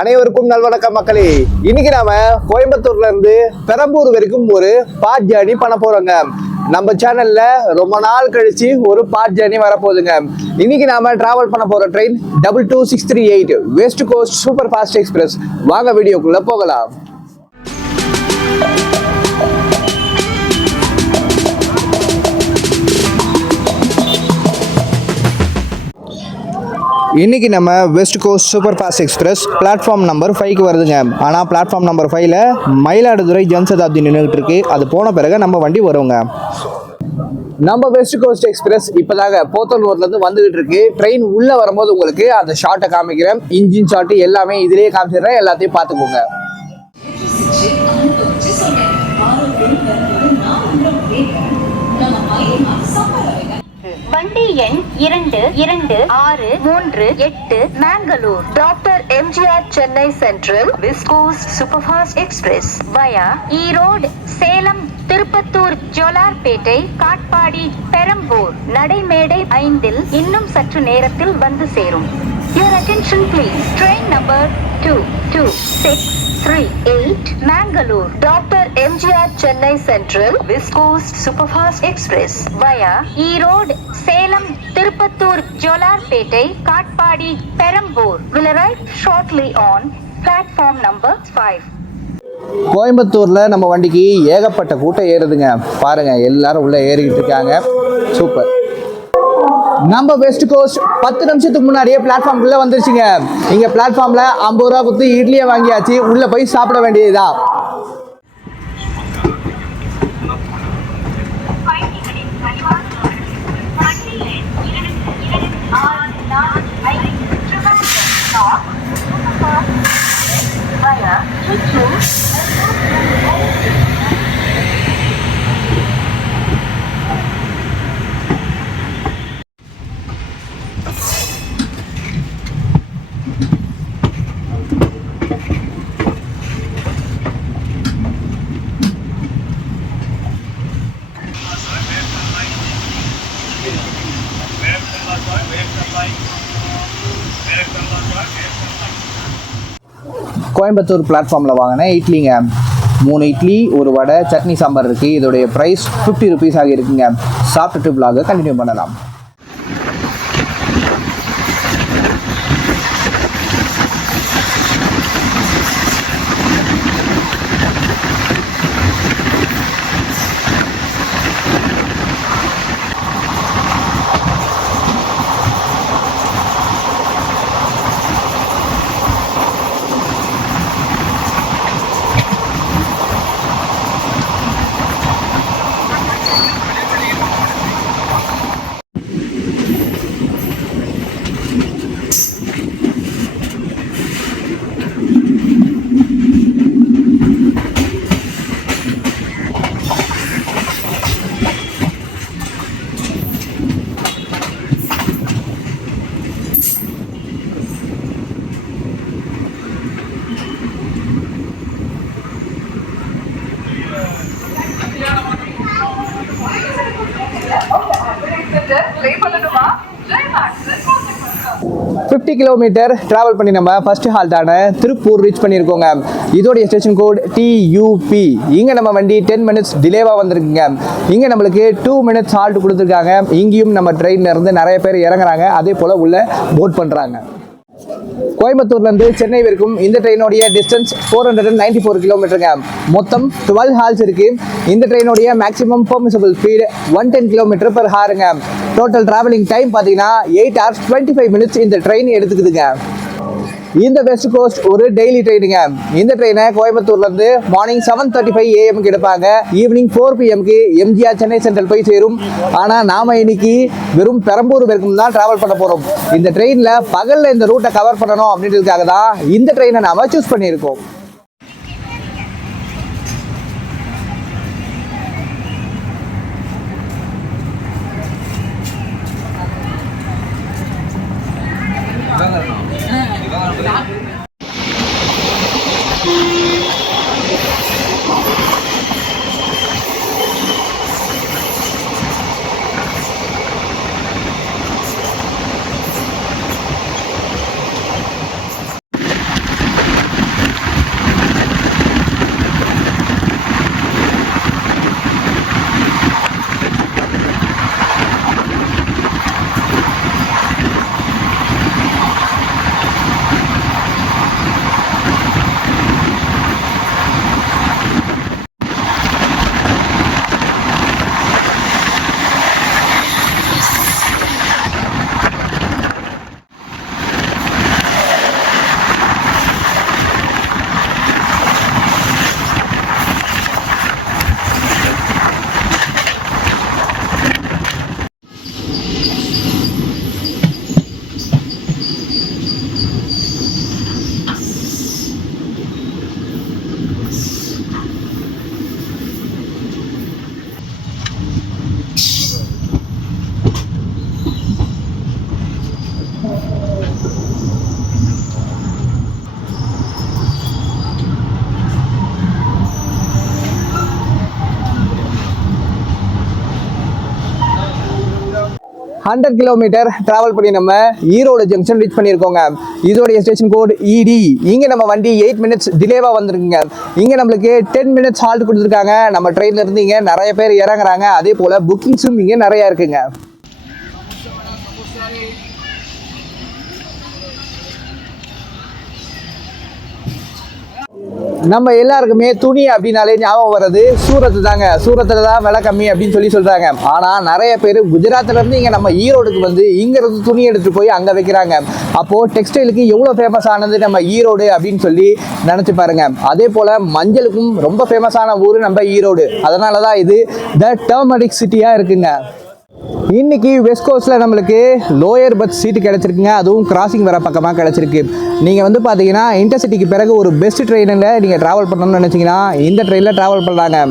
அனைவருக்கும் நல்வணக்கம் மக்களே. இன்னைக்கு நாம கோயம்புத்தூர்ல இருந்து பெரம்பூர் வரைக்கும் ஒரு பார்ட் ஜேர்னி பண்ண போறோங்க. நம்ம சேனல்ல ரொம்ப நாள் கழிச்சு ஒரு பார்ட் ஜேர்னி வரப்போகுதுங்க. இன்னைக்கு நாம டிராவல் பண்ண போற train 22638 west coast super fast express. வாங்க வீடியோக்குள்ள போகலாம். இன்றைக்கி நம்ம west coast super fast express platform number 5க்கு வருதுங்க. ஆனால் பிளாட்ஃபார்ம் நம்பர் 5ல் மயிலாடுதுறை ஜன்சதாப்தி நின்றுட்டு இருக்கு. அது போன பிறகு நம்ம வண்டி வருவோங்க. நம்ம வெஸ்ட் கோஸ்ட் எக்ஸ்பிரஸ் இப்போதாங்க போத்தனூர்லேருந்து வந்துகிட்டு இருக்கு. ட்ரெயின் உள்ளே வரும்போது உங்களுக்கு அந்த ஷார்ட்டை காமிக்கிறேன். இன்ஜின் ஷார்ட்டு எல்லாமே இதிலேயே காமிச்சிடுறேன். எல்லாத்தையும் பார்த்துக்கோங்க. வண்டி எண் 226338 Mangalore doctor MGR Chennai central west coast super fast express via Erode Salem Tirupattur Jolarpettai Katpadi Perambur நடைமேடை 5இல் இன்னும் சற்று நேரத்தில் வந்து சேரும். Your attention please. Train number 22638 Mangalore Dr. MGR Chennai Central West Coast Superfast Express via Erode Salem Tirupattur Jolarpete Katpadi Perambur will arrive shortly on platform number 5. கோயம்புத்தூர்ல நம்ம வண்டிக்கு ஏகப்பட்ட கூட்டம் ஏறுதுங்க. பாருங்க, எல்லாரும் உள்ள ஏறிக்கிட்டு இருக்காங்க. சூப்பர். நம்ம வெஸ்ட் கோஸ்ட் 10 நிமிஷத்துக்கு முன்னாடியே பிளாட்ஃபார்ம்குள்ள வந்துருச்சுங்க. இங்க பிளாட்ஃபார்ம்ல 50 ரூபா கொடுத்து இட்லியை வாங்கியாச்சு. உள்ள போய் சாப்பிட வேண்டியதுதான். கோயம்புத்தூர் பிளாட்ஃபார்மில் வாங்கின இட்லிங்க. 3 இட்லி, ஒரு வடை, சட்னி, சாம்பார் இருக்குது. இதோடைய ப்ரைஸ் 50 ருபீஸ் ஆகி இருக்குங்க. சாப்பிட்டுட்டு vlog கண்டினியூ பண்ணலாம். கிலோமீட்டர் டிராவல் பண்ணி நம்ம ஃபர்ஸ்ட் ஹால்ட்டான திருப்பூர் ரீச் பண்ணியிருக்கோங்க. இதோடைய ஸ்டேஷன் கோட் TUP. இங்கே நம்ம வண்டி 10 மினிட்ஸ் டிலேவாக வந்திருக்குங்க. இங்கே நம்மளுக்கு 2 மினிட்ஸ் ஹால்ட் கொடுத்துருக்காங்க. இங்கேயும் நம்ம ட்ரெயின்ல இருந்து நிறைய பேர் இறங்குறாங்க. அதே போல் உள்ள போட் பண்ணுறாங்க. கோயம்புத்தூர்லேருந்து சென்னை வரைக்கும் இந்த ட்ரெயினோடைய டிஸ்டன்ஸ் 494 கிலோமீட்டருங்க. மொத்தம் 12 ஹால்ஸ் இருக்கு. இந்த ட்ரெயினோடைய maximum permissible speed 110 kilometre per ஹாருங்க. டோட்டல் டிராவலிங் டைம் பார்த்தீங்கன்னா 8 hours 25 minutes இந்த ட்ரெயின் எடுத்துக்குதுங்க. இந்த வெஸ்ட் கோஸ்ட் ஒரு டெய்லி ட்ரெயினுங்க. இந்த ட்ரெயினை கோயம்புத்தூர்லேருந்து மார்னிங் 7:35 AM எடுப்பாங்க. Evening 4 PM MGR Chennai central போய் சேரும். ஆனால் நாம இன்னைக்கு வெறும் பெரம்பூர் வரைக்கும் தான் டிராவல் பண்ண போகிறோம். இந்த ட்ரெயினில் பகலில் இந்த ரூட்டை கவர் பண்ணணும் அப்படின்றதுக்காக தான் இந்த ட்ரெயினை நாம சூஸ் பண்ணியிருக்கோம். 100 கிலோமீட்டர் டிராவல் பண்ணி நம்ம ஈரோடு ஜங்ஷன் ரீச் பண்ணியிருக்கோங்க. இதோடைய ஸ்டேஷன் கோட் இடி. இங்கே நம்ம வண்டி 8 மினிட்ஸ் டிலேவாக வந்திருக்குங்க. இங்கே நம்மளுக்கு 10 மினிட்ஸ் ஹால்ட் கொடுத்துருக்காங்க. நம்ம ட்ரெயினில் இருந்து இங்கே நிறைய பேர் இறங்குறாங்க. அதே போல் புக்கிங்ஸும் இங்கே நிறையா இருக்குங்க. நம்ம எல்லாருக்குமே துணி அப்படின்னாலே ஞாபகம் வர்றது சூரத்து தாங்க. சூரத்தில் தான் விலை கம்மி அப்படின்னு சொல்கிறாங்க. ஆனால் நிறைய பேர் குஜராத்லேருந்து இங்கே நம்ம ஈரோடுக்கு வந்து இங்கேருந்து துணி எடுத்துகிட்டு போய் அங்கே வைக்கிறாங்க. அப்போது டெக்ஸ்டைலுக்கு எவ்வளோ ஃபேமஸ் ஆனது நம்ம ஈரோடு அப்படின்னு சொல்லி நினச்சி பாருங்க. அதே போல் மஞ்சளுக்கும் ரொம்ப ஃபேமஸான ஊர் நம்ம ஈரோடு. அதனால தான் இது த டர்மரிக் சிட்டியாக இருக்குங்க. இன்னைக்கு வெஸ்ட் கோஸ்ட்டில் நம்மளுக்கு லோயர் பர்த் சீட்டு கிடச்சிருக்குங்க. அதுவும் கிராசிங் வர பக்கமாக கிடச்சிருக்கு. நீங்கள் வந்து பார்த்தீங்கன்னா இன்டர்சிட்டிக்கு பிறகு ஒரு பெஸ்ட் ட்ரெயினில் நீங்கள் ட்ராவல் பண்ணணும்னு நினச்சிங்கன்னா இந்த ட்ரெயினில் ட்ராவல் பண்ணலாங்க.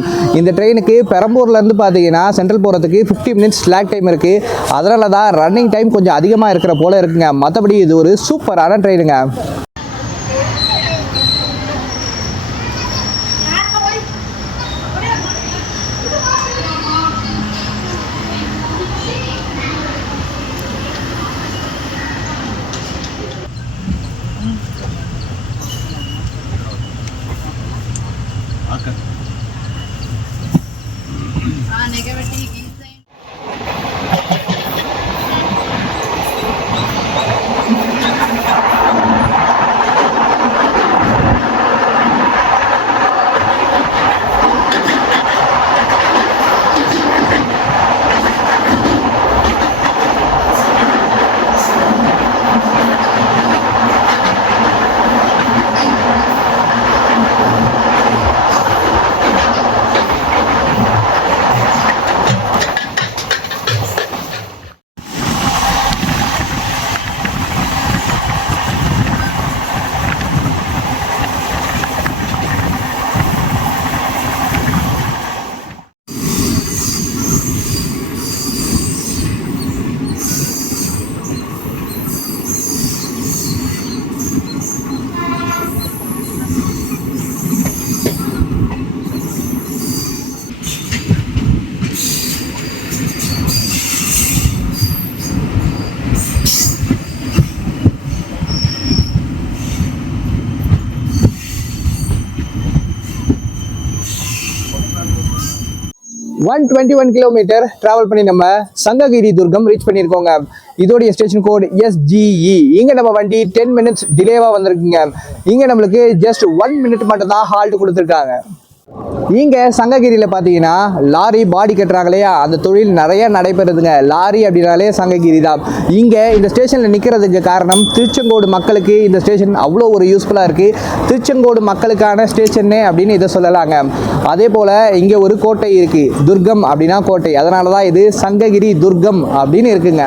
இந்த ட்ரெயினுக்கு பெரம்பூர்லேருந்து பார்த்தீங்கன்னா சென்ட்ரல் போகிறதுக்கு 50 மினிட்ஸ் ஸ்லாக் டைம் இருக்குது. அதனால தான் ரன்னிங் டைம் கொஞ்சம் அதிகமாக இருக்கிற போல் இருக்குங்க. மற்றபடி இது ஒரு சூப்பரான ட்ரெயினுங்க. ஒன் 21 கிலோமீட்டர் டிராவல் பண்ணி நம்ம சங்ககிரி துர்கம் ரீச் பண்ணியிருக்கோங்க. இதோடைய ஸ்டேஷன் கோட் SGE. இங்கே நம்ம வண்டி 10 மினிட்ஸ் டிலேவாக வந்திருக்குங்க. இங்கே நம்மளுக்கு ஜஸ்ட் 1 மினிட் மட்டும் தான் ஹால்ட் கொடுத்துருக்காங்க. இங்கே சங்ககிரியில் பார்த்தீங்கன்னா லாரி பாடி கட்டுறாங்க இல்லையா, அந்த தொழில் நிறைய நடைபெறுதுங்க. லாரி அப்படின்னாலே சங்ககிரி தான். இங்கே இந்த ஸ்டேஷனில் நிற்கிறதுக்கு காரணம் திருச்செங்கோடு மக்களுக்கு இந்த ஸ்டேஷன் அவ்வளோ ஒரு யூஸ்ஃபுல்லாக இருக்குது. திருச்செங்கோடு மக்களுக்கான ஸ்டேஷன்னு அப்படின்னு இதை சொல்லலாங்க. அதே போல் இங்கே ஒரு கோட்டை இருக்குது. துர்கம் அப்படின்னா கோட்டை. அதனால தான் இது சங்ககிரி துர்கம் அப்படின்னு இருக்குங்க.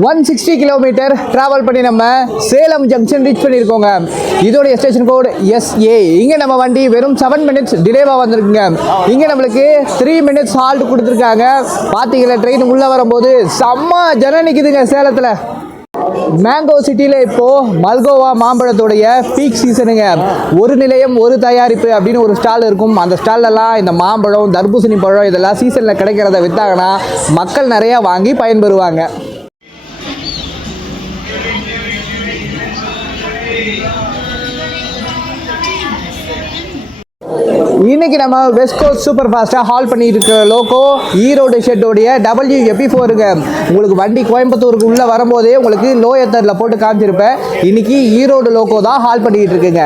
160 கிலோமீட்டர் டிராவல் பண்ணி நம்ம சேலம் ஜங்ஷன் ரீச் பண்ணியிருக்கோங்க. இதோடைய ஸ்டேஷன் கோட் SA. இங்கே நம்ம வண்டி வெறும் 7 மினிட்ஸ் டிலேவாக வந்திருக்குங்க. இங்கே நம்மளுக்கு 3 மினிட்ஸ் ஹால்ட் கொடுத்துருக்காங்க. பார்த்தீங்களா, ட்ரெயின் உள்ளே வரும்போது செம்ம ஜனம் நிற்குதுங்க சேலத்தில். மேங்கோ சிட்டியில் இப்போது மல்கோவா மாம்பழத்தோடைய பீக் சீசனுங்க. ஒரு நிலையம் ஒரு தயாரிப்பு அப்படின்னு ஒரு ஸ்டால் இருக்கும். அந்த ஸ்டால்லலாம் இந்த மாம்பழம், தர்பூசணி பழம் இதெல்லாம் சீசனில் கிடைக்கிறத விற்றாங்கன்னா மக்கள் நிறையா வாங்கி பயன்பெறுவாங்க. இன்னைக்கு நம்ம வெஸ்ட் கோஸ்ட் சூப்பர் ஃபாஸ்ட்டாக ஹால் பண்ணிட்டு இருக்க லோகோ ஈரோடு ஷெட்டோடைய WFE4ங்க. உங்களுக்கு வண்டி கோயம்புத்தூருக்கு உள்ளே வரும்போதே உங்களுக்கு லோ எத்தரில் போட்டு காமிச்சிருப்பேன். இன்னைக்கு ஈரோடு லோகோ தான் ஹால் பண்ணிட்டு இருக்குங்க.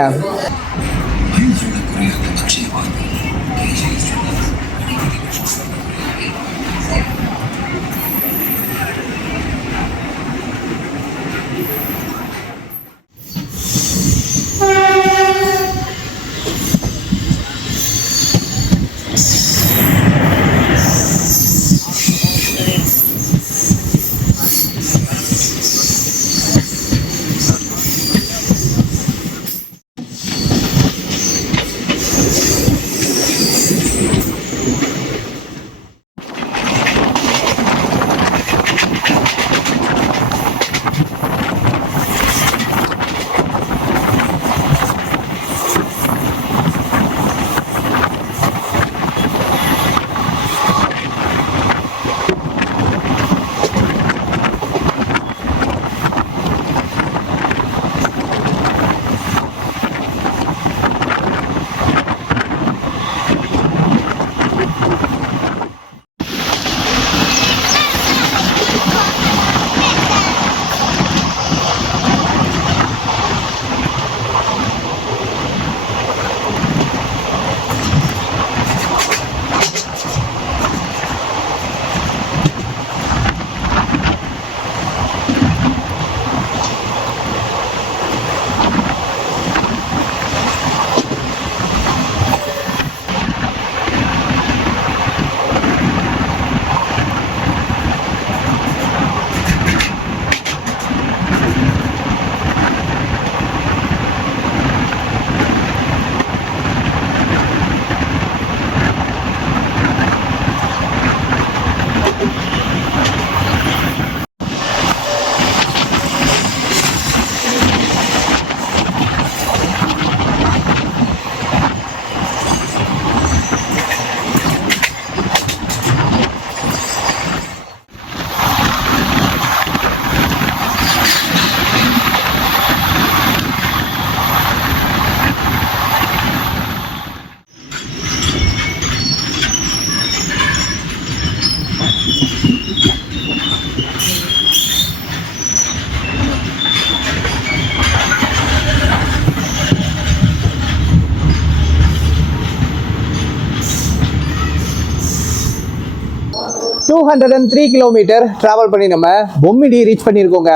$203 கிலோமீட்டர் டிராவல் பண்ணி நம்ம பொம்மிடி ரீச் பண்ணியிருக்கோங்க.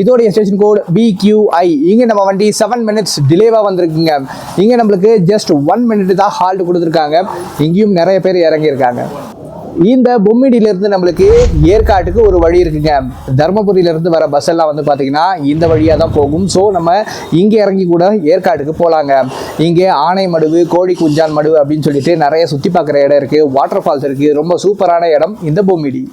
இதோடைய ஸ்டேஷன் கோட் BQI. இங்கே நம்ம வண்டி 7 மினிட்ஸ் டிலேவாக வந்திருக்குங்க. இங்கே நம்மளுக்கு ஜஸ்ட் 1 மினிட் தான் ஹால்ட் கொடுத்துருக்காங்க. இங்கேயும் நிறைய பேர் இறங்கியிருக்காங்க. இந்த பொம்மிடியிலேருந்து நம்மளுக்கு ஏற்காட்டுக்கு ஒரு வழி இருக்குங்க. தருமபுரியிலேருந்து வர பஸ் எல்லாம் வந்து பார்த்தீங்கன்னா இந்த வழியாக தான் போகும். ஸோ நம்ம இங்கே இறங்கி கூட ஏற்காட்டுக்கு போகலாங்க. இங்கே ஆனைமடுவு, கோழி குஞ்சான் மடுவு அப்படின்னு சொல்லிட்டு நிறைய சுற்றி பார்க்குற இடம் இருக்குது. வாட்டர் ஃபால்ஸ் இருக்குது. ரொம்ப சூப்பரான இடம் இந்த பொம்மிடி.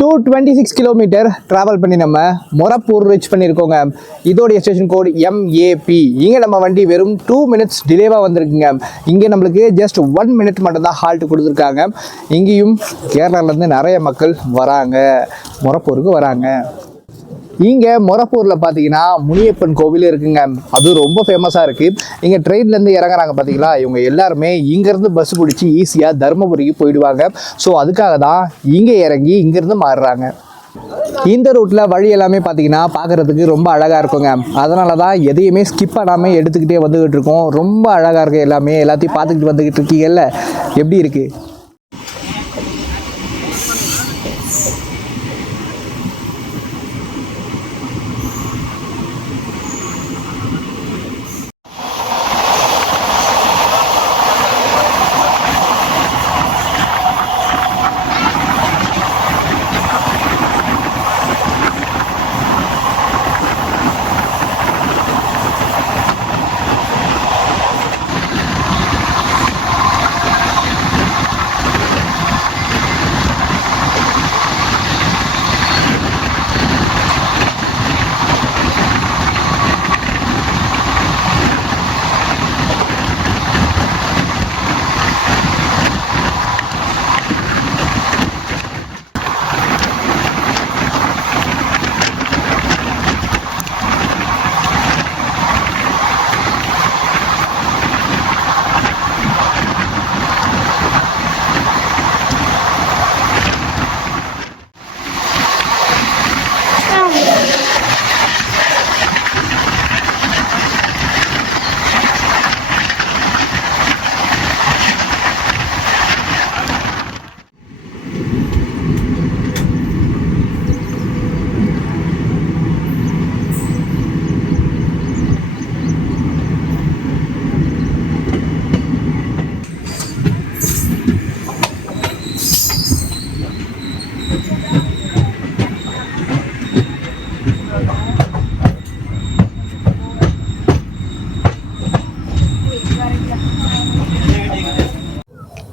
226 கிலோமீட்டர் ட்ராவல் பண்ணி நம்ம மொரப்பூர் ரீச் பண்ணியிருக்கோங்க. இதோடைய ஸ்டேஷன் கோட் MAP. இங்கே நம்ம வண்டி வெறும் 2 மினிட்ஸ் டிலேவாக வந்திருக்குங்க. இங்கே நம்மளுக்கு ஜஸ்ட் 1 மினிட் மட்டும்தான் ஹால்ட் கொடுத்துருக்காங்க. இங்கேயும் கேரளாலேருந்து நிறைய மக்கள் வராங்க, மொரப்பூருக்கு வராங்க. இங்கே மொரப்பூரில் பார்த்தீங்கன்னா முனியப்பன் கோவில் இருக்குங்க. அது ரொம்ப ஃபேமஸாக இருக்குது. இங்கே ட்ரெயின்லேருந்து இறங்குறாங்க பார்த்தீங்களா, இவங்க எல்லாருமே இங்கேருந்து பஸ் பிடிச்சி ஈஸியாக தருமபுரிக்கு போயிடுவாங்க. ஸோ அதுக்காக தான் இங்கே இறங்கி இங்கேருந்து மாறுறாங்க. இந்த ரூட்டில் வழி எல்லாமே பார்த்தீங்கன்னா பார்க்குறதுக்கு ரொம்ப அழகாக இருக்குங்க. அதனால தான் எதையுமே ஸ்கிப் பண்ணாமல் எடுத்துக்கிட்டே வந்துக்கிட்டு இருக்கோம். ரொம்ப அழகாக இருக்குது எல்லாமே. எல்லாத்தையும் பார்த்துக்கிட்டு வந்துக்கிட்டு இருக்கீங்கல்ல, எப்படி இருக்குது?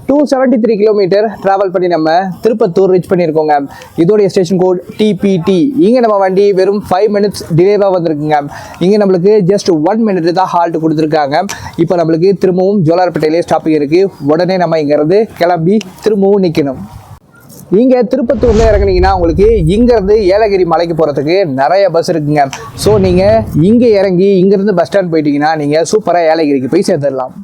டூ 273 கிலோமீட்டர் ட்ராவல் பண்ணி நம்ம திருப்பத்தூர் ரீச் பண்ணியிருக்கோங்க. இதோடைய ஸ்டேஷன் கோட் TPT. இங்கே நம்ம வண்டி வெறும் 5 மினிட்ஸ் டிலேவாக வந்திருக்குங்க. இங்கே நம்மளுக்கு ஜஸ்ட் 1 மினிட் தான் ஹால்ட் கொடுத்துருக்காங்க. இப்போ நம்மளுக்கு திரும்பவும் ஜோலார்பேட்டையிலே ஸ்டாப்பிங் இருக்குது. உடனே நம்ம இங்கேருந்து கிளம்பி திரும்பவும் நிற்கணும். இங்கே திருப்பத்தூரில் இறங்குனீங்கன்னா உங்களுக்கு இங்கேருந்து ஏலகிரி மலைக்கு போகிறதுக்கு நிறைய பஸ் இருக்குங்க. ஸோ நீங்கள் இங்கே இறங்கி இங்கேருந்து பஸ் ஸ்டாண்ட் போயிட்டீங்கன்னா நீங்கள் சூப்பராக ஏலகிரிக்கு போய் சேர்ந்துடலாம்.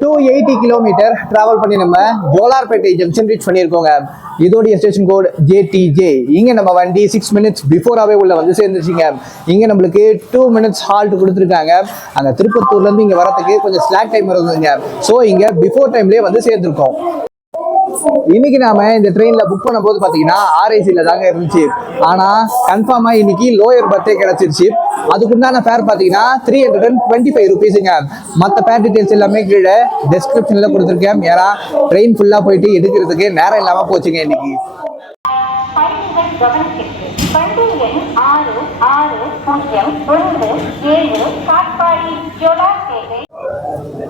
டூ 280 கிலோமீட்டர் டிராவல் பண்ணி நம்ம ஜோலார்பேட்டை ஜங்ஷன் ரீச் பண்ணியிருக்கோங்க. இதோடைய ஸ்டேஷன் கோட் JTJ. இங்கே நம்ம வண்டி 6 மினிட்ஸ் பிஃபோராகவே உள்ள வந்து சேர்ந்துருச்சுங்க. இங்கே நம்மளுக்கு 2 மினிட்ஸ் ஹால்ட் கொடுத்துருக்காங்க. அங்கே திருப்பத்தூர்லேருந்து இங்கே வரதுக்கு கொஞ்சம் ஸ்லாக் டைம் இருந்துங்க. ஸோ இங்கே பிஃபோர் டைம்லேயே வந்து சேர்ந்துருக்கோம். இன்னைக்கு நாம இந்த ட்ரெயின்ல புக் பண்ண போது பாத்தீங்கன்னா RICல தாங்க இருந்துச்சு. ஆனா கன்ஃபார்மா இன்னைக்கு லோயர் பர்த்தே கிடைச்சிருச்சு. அதுக்குண்டான ஃபேர் பாத்தீங்கன்னா 325 ருபீஸுங்க. மற்ற ஃபேர் டீடைல்ஸ் எல்லாமே கீழே டெஸ்கிரிப்ஷன்ல கொடுத்துருக்கேன். ஏன்னா ட்ரெயின் ஃபுல்லா போயிட்டு எடுக்கிறதுக்கு நேரம் இல்லாம போச்சுங்க இன்னைக்கு.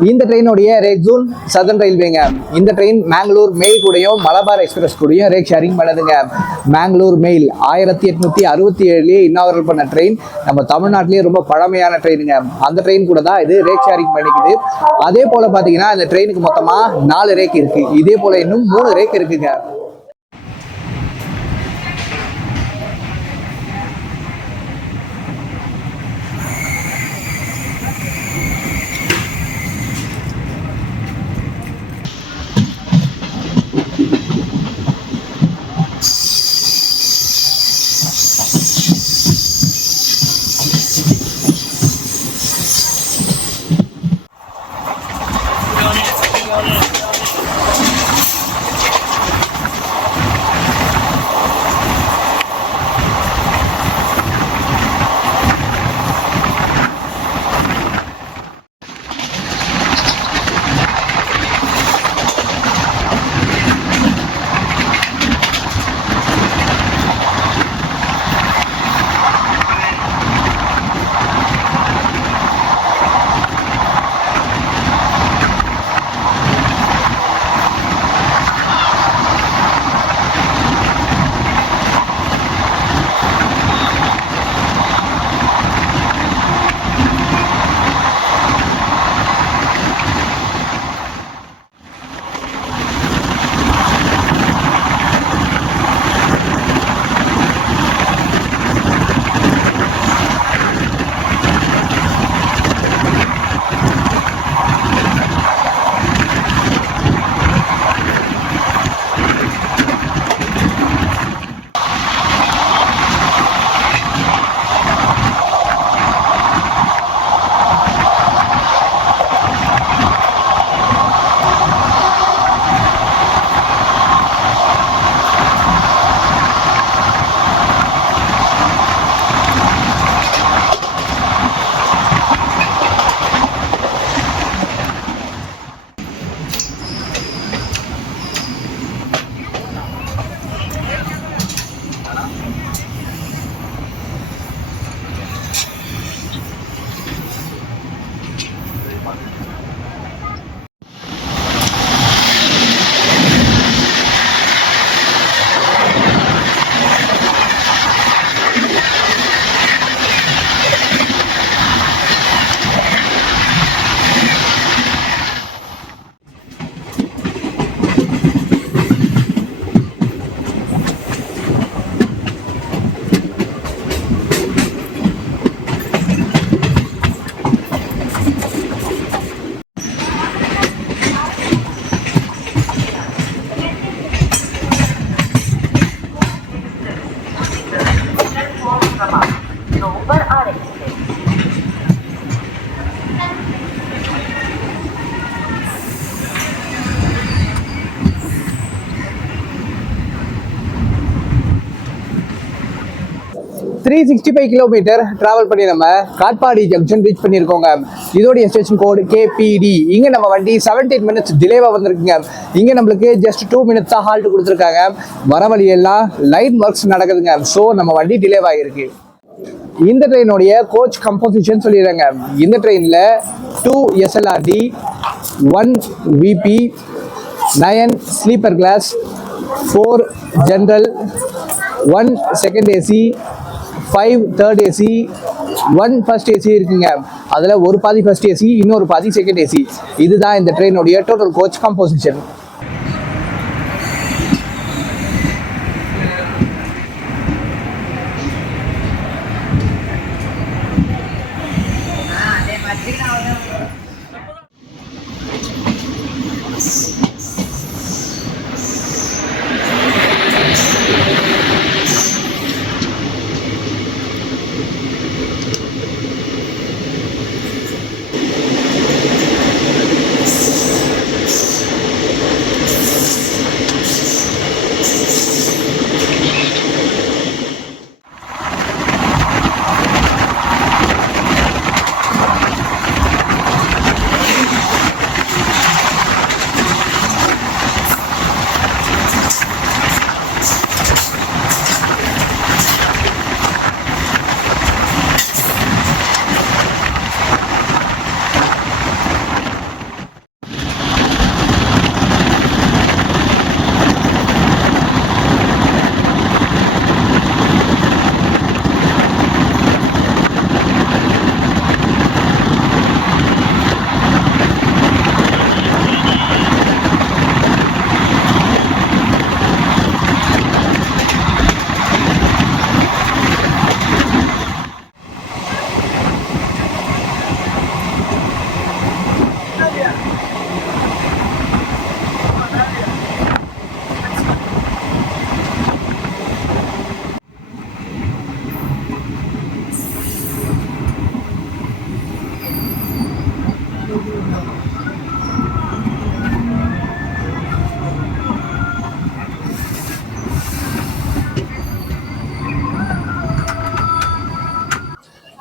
இந்த ட்ரெயினுடைய ரேக் ஜோன் சதர்ன் ரயில்வேங்க. இந்த ட்ரெயின் மேங்களூர் மெயில் கூடயும் மலபார் எக்ஸ்பிரஸ் கூடயும் ரேக் ஷேரிங் பண்ணுதுங்க. மேங்களூர் மெயில் 1867 இன்னாகரல் பண்ண ட்ரெயின். நம்ம தமிழ்நாட்டிலேயே ரொம்ப பழமையான ட்ரெயினுங்க. அந்த ட்ரெயின் கூட தான் இது ரேக் ஷேரிங் பண்ணிக்குது. அதே போல பாத்தீங்கன்னா இந்த ட்ரெயினுக்கு மொத்தமா 4 ரேக் இருக்கு. இதே போல இன்னும் 3 ரேக் இருக்குங்க. Dover are express. 365 kilometre travel பண்ணி நம்ம காட்பாடி ஜங்ஷன் ரீச் பண்ணியிருக்கோங்க. இதோடைய ஸ்டேஷன் கோட் KPD. இங்கே நம்ம வண்டி 17 மினிட்ஸ் டிலேவாக வந்திருக்குங்க. இங்கே நம்மளுக்கு ஜஸ்ட் 2 மினிட்ஸ் தான் ஹால்ட் கொடுத்துருக்காங்க. வர வழியெல்லாம் லைன் ஒர்க்ஸ் நடக்குதுங்க. ஸோ நம்ம வண்டி டிலேவ் ஆகிருக்கு. இந்த ட்ரெயினுடைய கோச் கம்போசிஷன் சொல்லிடுறாங்க. இந்த ட்ரெயினில் 2 SLRD, 1 VP, 9 sleeper class, 4 general, 1 second AC, 5 third AC, 1 first AC இருக்குங்க. அதில் ஒரு பாதி ஃபர்ஸ்ட் AC, இன்னொரு பாதி செகண்ட் AC. இதுதான் இந்த ட்ரெயினுடைய total coach composition.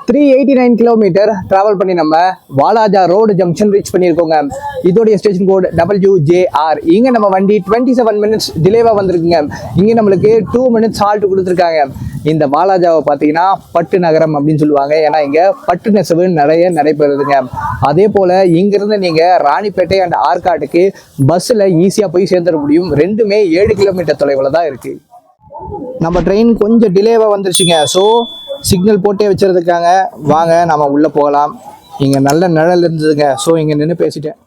389 kilometre travel பண்ணி நம்ம வாலாஜா ரோடு ஜங்ஷன் ரீச் பண்ணியிருக்கோங்க. இதோடைய ஸ்டேஷன் கோட் WJR. இங்கே நம்ம வண்டி 27 மினிட்ஸ் டிலேவாக வந்திருக்குங்க. இங்கே நம்மளுக்கு 2 மினிட்ஸ் ஹால்ட் கொடுத்துருக்காங்க. இந்த வாலாஜாவை பார்த்தீங்கன்னா பட்டு நகரம் அப்படின்னு சொல்லுவாங்க. ஏன்னா இங்கே பட்டு நெசவு நிறைய நடைபெறுதுங்க. அதே போல் இங்கேருந்து நீங்கள் ராணிப்பேட்டை அண்ட் ஆற்காட்டுக்கு பஸ்ஸில் ஈஸியாக போய் சேர்ந்துட முடியும். ரெண்டுமே 7 கிலோமீட்டர் தொலைவில் தான் இருக்குது. நம்ம ட்ரெயின் கொஞ்சம் டிலேவாக வந்துருச்சுங்க. ஸோ சிக்னல் போட்டே வச்சுருக்காங்க. வாங்க நம்ம உள்ளே போகலாம். இங்கே நல்ல நிழல் இருந்ததுங்க. ஸோ இங்கே நின்று பேசிட்டேன்.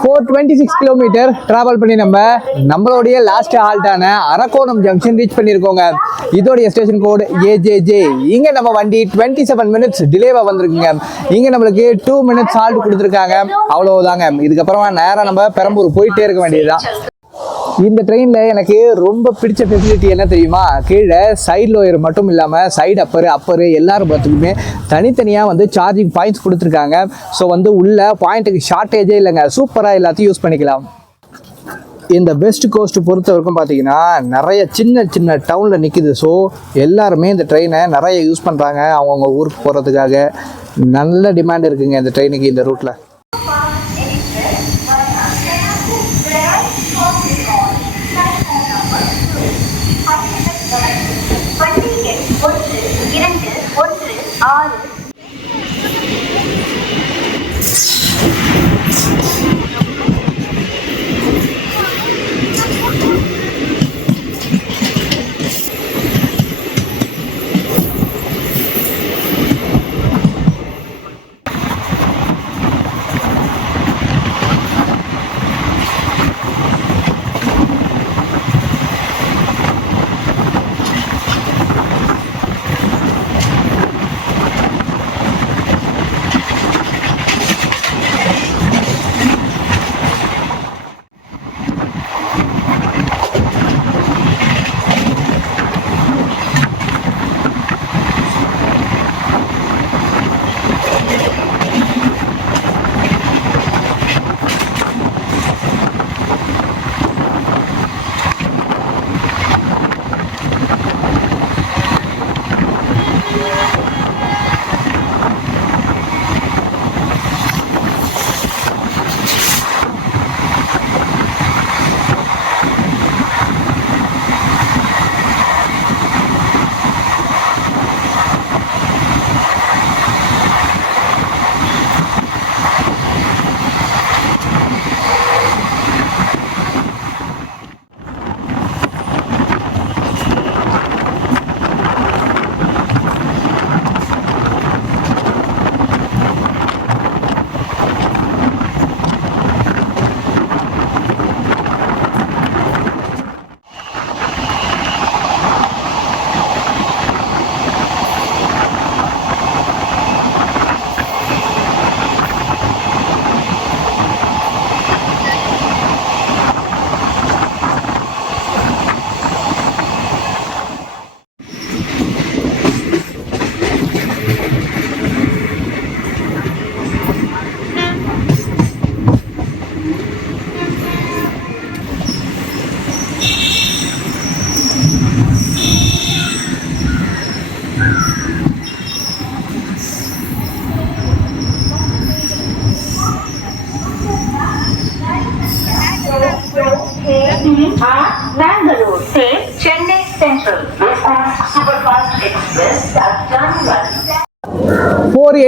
ஃபோர் 26 கிலோமீட்டர் டிராவல் பண்ணி நம்மளுடைய லாஸ்ட் ஹால்ட்டான அரக்கோணம் ஜங்ஷன் ரீச் பண்ணியிருக்கோங்க. இதோடைய ஸ்டேஷன் கோட் AJJ. இங்கே நம்ம வண்டி 27 மினிட்ஸ் டிலேவாக வந்திருக்குங்க. இங்கே நம்மளுக்கு 2 மினிட்ஸ் ஹால்ட் கொடுத்துருக்காங்க. அவ்வளோதாங்க. இதுக்கப்புறமா நேராக நம்ம பெரம்பூர் போயிட்டே இருக்க வேண்டியதுதான். இந்த ட்ரெயினில் எனக்கு ரொம்ப பிடிச்ச ஃபெசிலிட்டி என்ன தெரியுமா? கீழே சைட் லோயர் மட்டும் இல்லாமல் சைடு அப்பரு எல்லாரும் பார்த்துக்குமே தனித்தனியாக சார்ஜிங் பாயிண்ட்ஸ் கொடுத்துருக்காங்க. ஸோ உள்ள பாயிண்ட்டுக்கு ஷார்ட்டேஜே இல்லைங்க. சூப்பராக எல்லாத்தையும் யூஸ் பண்ணிக்கலாம். இந்த வெஸ்ட் கோஸ்ட் பொறுத்த வரைக்கும் பார்த்தீங்கன்னா நிறைய சின்ன சின்ன டவுனில் நிற்கிது. ஸோ எல்லாருமே இந்த ட்ரெயினை நிறைய யூஸ் பண்ணுறாங்க. அவங்கவுங்க ஊருக்கு போகிறதுக்காக நல்ல டிமாண்ட் இருக்குங்க இந்த ட்ரெயினுக்கு இந்த ரூட்டில்.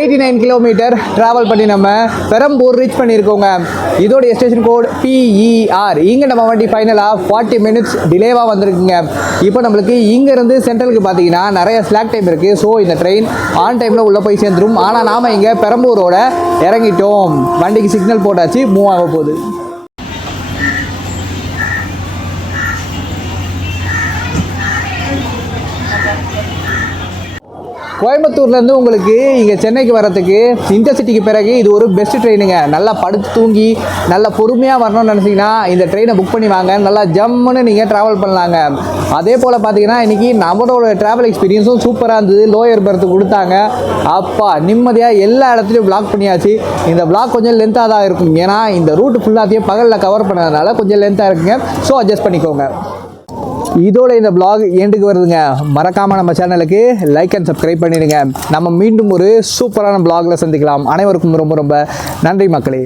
89 கிலோமீட்டர் ட்ராவல் பண்ணி நம்ம பெரம்பூர் ரீச் பண்ணியிருக்கோங்க. இதோடைய ஸ்டேஷன் கோட் PER. இங்கே நம்ம வண்டி ஃபைனலாக 40 மினிட்ஸ் டிலேவாக வந்திருக்குங்க. இப்போ நம்மளுக்கு இங்கேருந்து சென்ட்ரலுக்கு பார்த்தீங்கன்னா நிறைய ஸ்லாக் டைம் இருக்குது. ஸோ இந்த ட்ரெயின் ஆன் டைமில் உள்ளே போய் சேர்ந்துடும். ஆனால் நாம் இங்கே பெரம்பூரோட இறங்கிட்டோம். வண்டிக்கு சிக்னல் போட்டாச்சு, மூவ் ஆக போகுது. கோயம்புத்தூர்லேருந்து உங்களுக்கு இங்கே சென்னைக்கு வரத்துக்கு இன்டர்சிட்டிக்கு பிறகு இது ஒரு பெஸ்ட் ட்ரெயினுங்க. நல்லா படுத்து தூங்கி நல்லா பொறுமையாக வரணும்னு நினச்சிங்கன்னா இந்த ட்ரெயினை புக் பண்ணி வாங்க. நல்லா ஜம்முன்னு நீங்கள் ட்ராவல் பண்ணலாங்க. அதே போல் பார்த்தீங்கன்னா இன்றைக்கி நம்மளோட ட்ராவல் எக்ஸ்பீரியன்ஸும் சூப்பராக இருந்தது. லோயர் பர்த்து கொடுத்தாங்க. அப்பா நிம்மதியாக எல்லா இடத்துலையும் பிளாக் பண்ணியாச்சு. இந்த பிளாக் கொஞ்சம் லென்த்தாக தான் இருக்கும். ஏன்னா இந்த ரூட் ஃபுல்லாத்தையும் பகலில் கவர் பண்ணதுனால கொஞ்சம் லென்த்தாக இருக்குங்க. ஸோ அட்ஜஸ்ட் பண்ணிக்கோங்க. இதோட இந்த vlog எண்டுக்கு வருதுங்க. மறக்காமல் நம்ம சேனலுக்கு லைக் அண்ட் சப்ஸ்கிரைப் பண்ணிடுங்க. நம்ம மீண்டும் ஒரு சூப்பரான vlogல சந்திக்கலாம். அனைவருக்கும் ரொம்ப ரொம்ப நன்றி மக்களே.